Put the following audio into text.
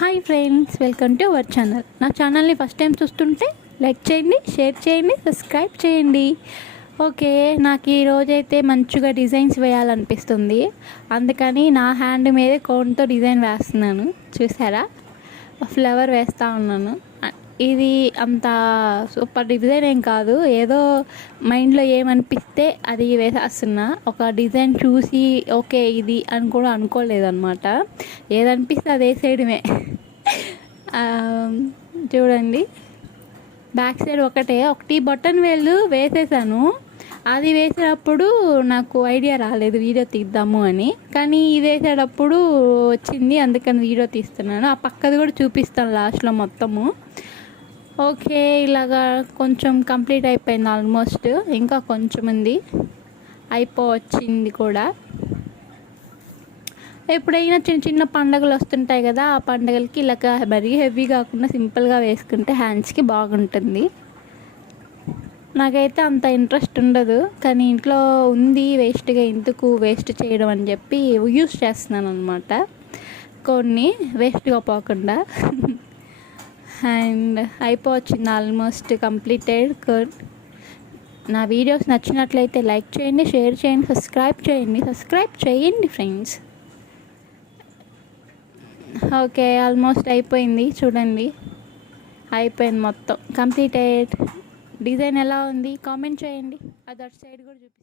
Hi friends, welcome to our channel. నా ఛానల్ని first time చూస్తుంటే లైక్ చేయండి, షేర్ చేయండి, సబ్స్క్రైబ్ చేయండి. ఓకే, నాకు ఈరోజైతే మంచిగా డిజైన్స్ వేయాలనిపిస్తుంది. అందుకని నా హ్యాండ్ మీదే కోన్తో డిజైన్ వేస్తున్నాను. చూసారా, ఫ్లవర్ వేస్తూ ఉన్నాను. ఇది అంత సూపర్ డిజైన్ ఏం కాదు, ఏదో మైండ్లో ఏమనిపిస్తే అది వేసేస్తున్నా. ఒక డిజైన్ చూసి ఓకే ఇది అని కూడా అనుకోలేదన్నమాట. ఏదనిపిస్తే అది వేసేయడమే. చూడండి, బ్యాక్ సైడ్ ఒకటి బటన్ వేలు వేసేసాను. అది వేసేటప్పుడు నాకు ఐడియా రాలేదు వీడియో తీద్దాము అని, కానీ ఇది వేసేటప్పుడు వచ్చింది, అందుకని వీడియో తీస్తున్నాను. ఆ పక్కది కూడా చూపిస్తాను లాస్ట్లో మొత్తము. ఓకే, ఇలాగా కొంచెం కంప్లీట్ అయిపోయింది ఆల్మోస్ట్. ఇంకా కొంచెం ఉంది, అయిపోవచ్చింది కూడా. ఎప్పుడైనా చిన్న చిన్న పండుగలు వస్తుంటాయి కదా, ఆ పండుగలకి ఇలాగ మరీ హెవీ కాకుండా సింపుల్గా వేసుకుంటే హ్యాండ్స్కి బాగుంటుంది. నాకైతే అంత ఇంట్రెస్ట్ ఉండదు, కానీ ఇంట్లో ఉంది, వేస్ట్గా ఎందుకు వేస్ట్ చేయడం అని చెప్పి యూస్ చేస్తున్నాను అనమాట, కొన్ని వేస్ట్గా పోకుండా. అండ్ అయిపోవచ్చింది, ఆల్మోస్ట్ కంప్లీటెడ్. నా వీడియోస్ నచ్చినట్లయితే లైక్ చేయండి, షేర్ చేయండి, సబ్స్క్రైబ్ చేయండి ఫ్రెండ్స్. ఓకే, ఆల్మోస్ట్ అయిపోయింది. చూడండి, అయిపోయింది మొత్తం కంప్లీటెడ్. డిజైన్ ఎలా ఉంది కామెంట్ చేయండి. అదర్ సైడ్ కూడా చూపి.